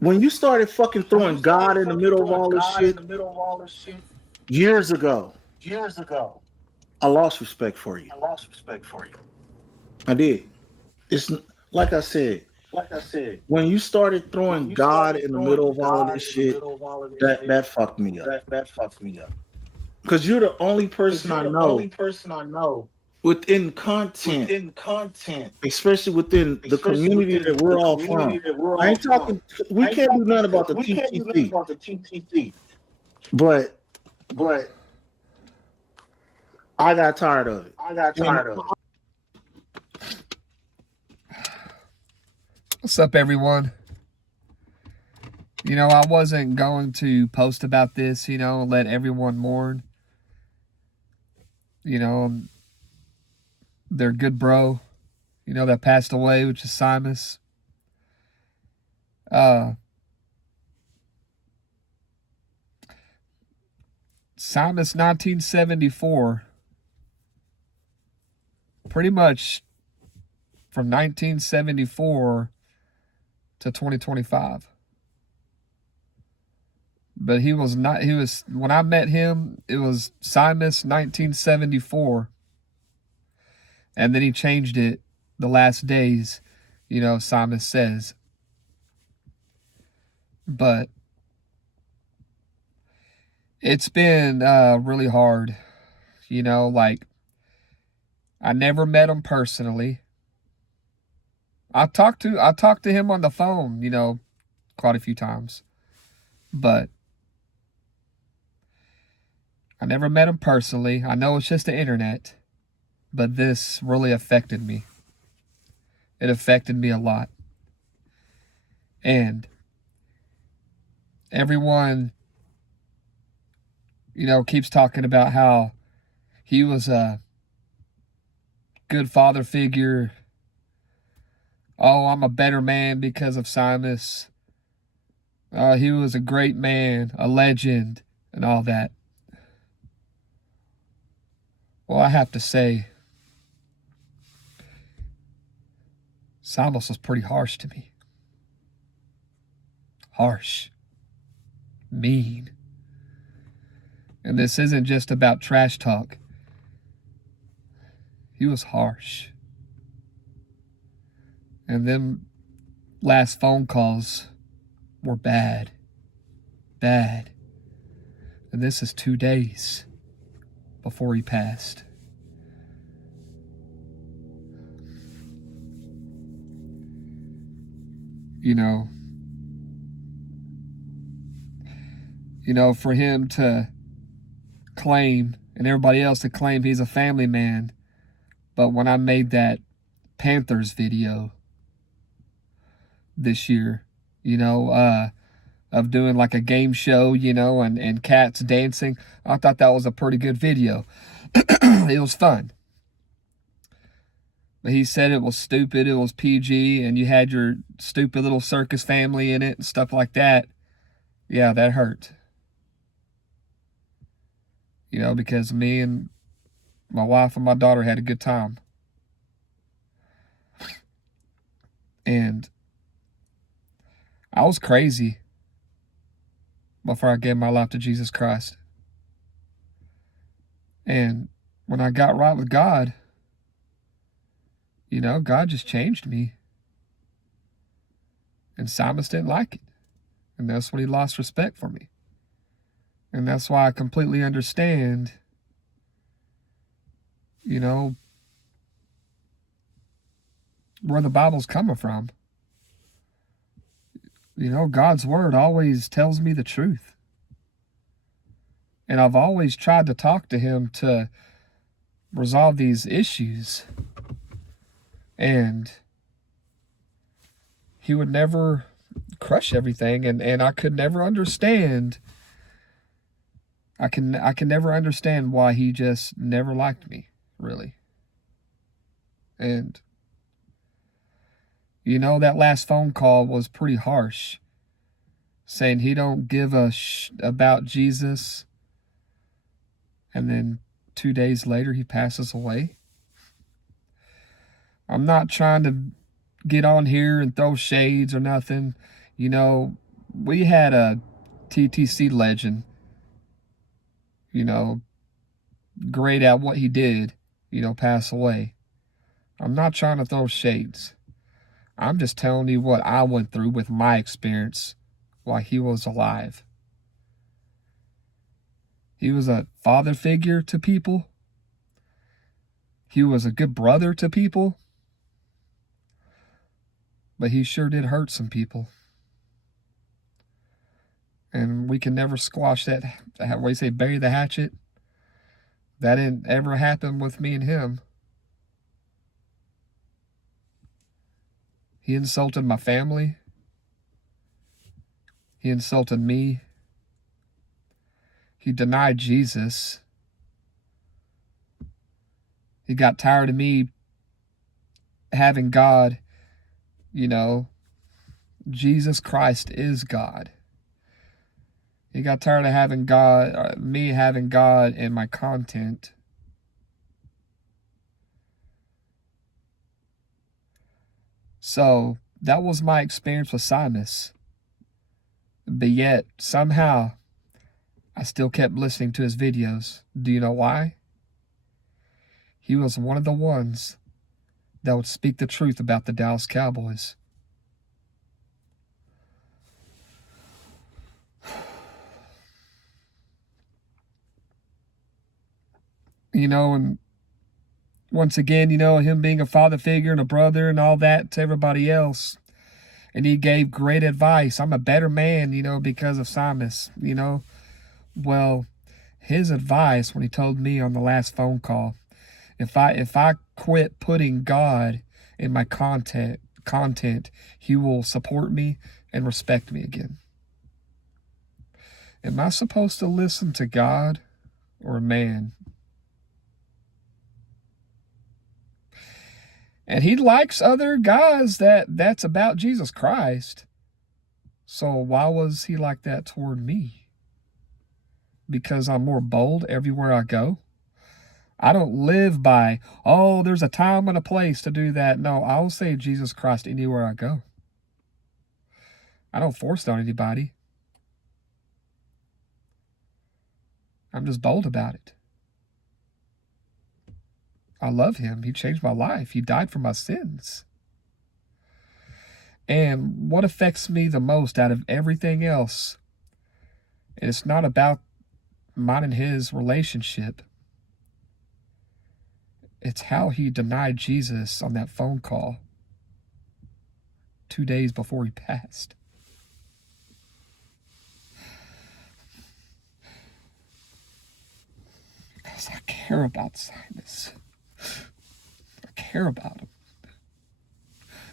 When you started fucking When you throwing started God in the fucking middle of throwing all this God in shit the middle of all this shit years ago, years ago, I lost respect for you. I lost respect for you. I did. It's like I said, Like I said, when you started when throwing you God started in the middle throwing of all of God this in the shit, middle of all of this shit, that fucked me up. that fucked me up. Because you're the only Because person you're I the know only person I know within content, within content, especially within the especially community that within we're the all community from. that we're I all ain't from. talking. We I ain't can't do talking, nothing about the we can't do nothing TTC, about the TTC, but but I got tired of it. I got And tired of it. What's up, everyone? I wasn't going to post about this, let everyone mourn. You know, their good bro, that passed away, which is Simus. Uh, Simus 1974, pretty much from 1974 to 2025. But he was not, when I met him, it was Simus 1974. And then he changed it the last days, Simus says. But it's been really hard, like I never met him personally. I talked to him on the phone, quite a few times. But I never met him personally. I know it's just the internet, but this really affected me. It affected me a lot. And everyone, keeps talking about how he was a good father figure. Oh, I'm a better man because of Simus. He was a great man, a legend, and all that. Well, I have to say, Simus was pretty harsh to me. Harsh. Mean. And this isn't just about trash talk. He was harsh. And them last phone calls were bad. Bad. And this is 2 days before he passed. For him to claim and everybody else to claim he's a family man. But when I made that Panthers video this year, of doing like a game show, and cats dancing, I thought that was a pretty good video. It was fun. But he said it was stupid, it was PG, and you had your stupid little circus family in it and stuff like that. Yeah, that hurt. Because me and my wife and my daughter had a good time. And I was crazy before I gave my life to Jesus Christ. And when I got right with God, God just changed me. And Simus didn't like it. And that's when he lost respect for me. And that's why I completely understand, where the Bible's coming from. God's word always tells me the truth. And I've always tried to talk to him to resolve these issues. And he would never crush everything, and I could never understand. I can never understand why he just never liked me, really. And that last phone call was pretty harsh, saying he don't give a about Jesus, and then 2 days later he passes away. I'm not trying to get on here and throw shades or nothing. we had a TTC legend, you know, great at what he did, you know, pass away. I'm not trying to throw shades. I'm just telling you what I went through with my experience while he was alive. He was a father figure to people. He was a good brother to people. But he sure did hurt some people. And we can never squash that, what do you say, bury the hatchet. That didn't ever happen with me and him. He insulted my family. He insulted me. He denied Jesus. He got tired of me having God, you know. Jesus Christ is God. He got tired of having God, me having God in my content. So that was my experience with Simus. But yet, somehow, I still kept listening to his videos. Do you know why? He was one of the ones that would speak the truth about the Dallas Cowboys. You know, and once again, you know, him being a father figure and a brother and all that to everybody else. And he gave great advice. I'm a better man, you know, because of Simus, you know. Well, his advice when he told me on the last phone call, if I quit putting God in my content, he will support me and respect me again. Am I supposed to listen to God or man? And he likes other guys that's about Jesus Christ. So why was he like that toward me? Because I'm more bold everywhere I go? I don't live by, oh, there's a time and a place to do that. No, I'll say Jesus Christ anywhere I go. I don't force it on anybody. I'm just bold about it. I love him. He changed my life. He died for my sins. And what affects me the most out of everything else, and it's not about mine and his relationship, it's how he denied Jesus on that phone call 2 days before he passed. Because I care about Simus. I care about him.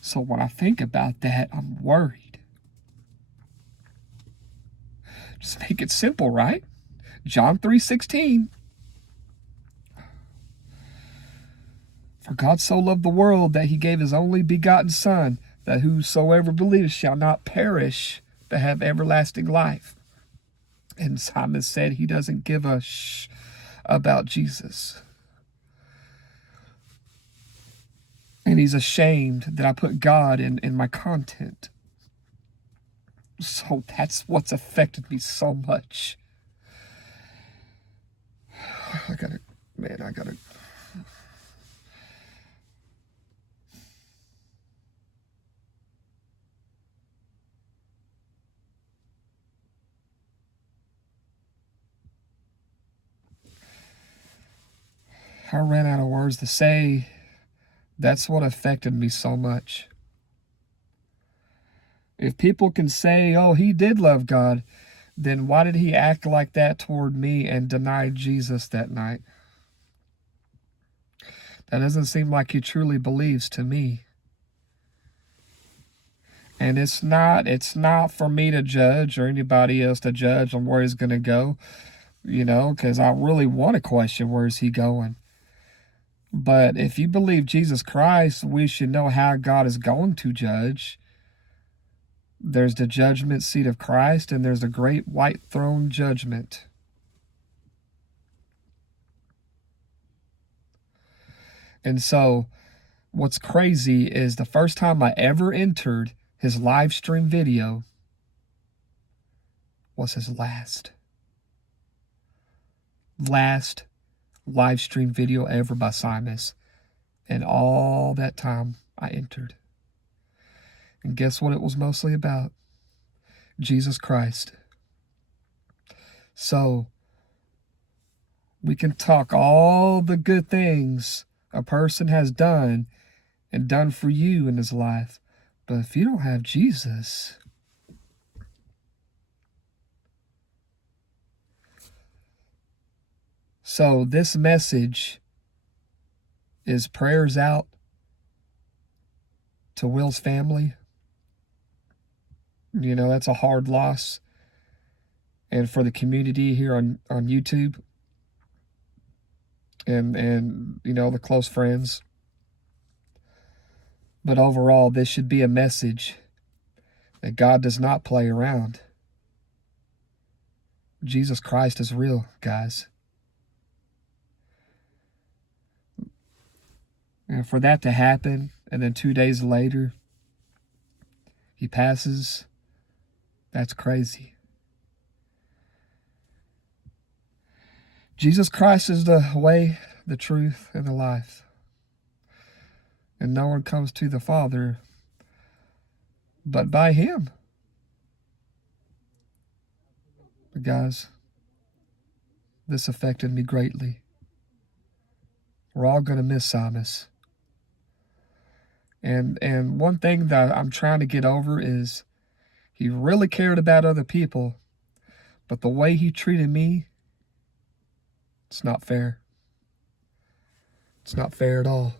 So when I think about that, I'm worried. Just make it simple, right? John 3:16. For God so loved the world that he gave his only begotten Son, that whosoever believeth shall not perish, but have everlasting life. And Simus said he doesn't give a shh about Jesus. And he's ashamed that I put God in my content. So that's what's affected me so much. I gotta. I ran out of words to say. That's what affected me so much. If people can say, oh, he did love God, then why did he act like that toward me and deny Jesus that night? That doesn't seem like he truly believes to me. And it's not for me to judge or anybody else to judge on where he's going to go, you know, because I really want to question where is he going. But if you believe Jesus Christ, we should know how God is going to judge. There's the judgment seat of Christ, and there's the great white throne judgment. And so what's crazy is the first time I ever entered his live stream video, was his last live stream video ever by Simus. And all that time I entered. And guess what it was mostly about? Jesus Christ. So we can talk all the good things a person has done and done for you in his life. But if you don't have Jesus, so this message is prayers out to Will's family. You know, that's a hard loss. And for the community here on YouTube and you know, the close friends. But overall, this should be a message that God does not play around. Jesus Christ is real, guys. And for that to happen, and then 2 days later, he passes, that's crazy. Jesus Christ is the way, the truth, and the life. And no one comes to the Father but by him. But guys, this affected me greatly. We're all going to miss Simus. And one thing that I'm trying to get over is he really cared about other people, but the way he treated me, it's not fair. It's not fair at all.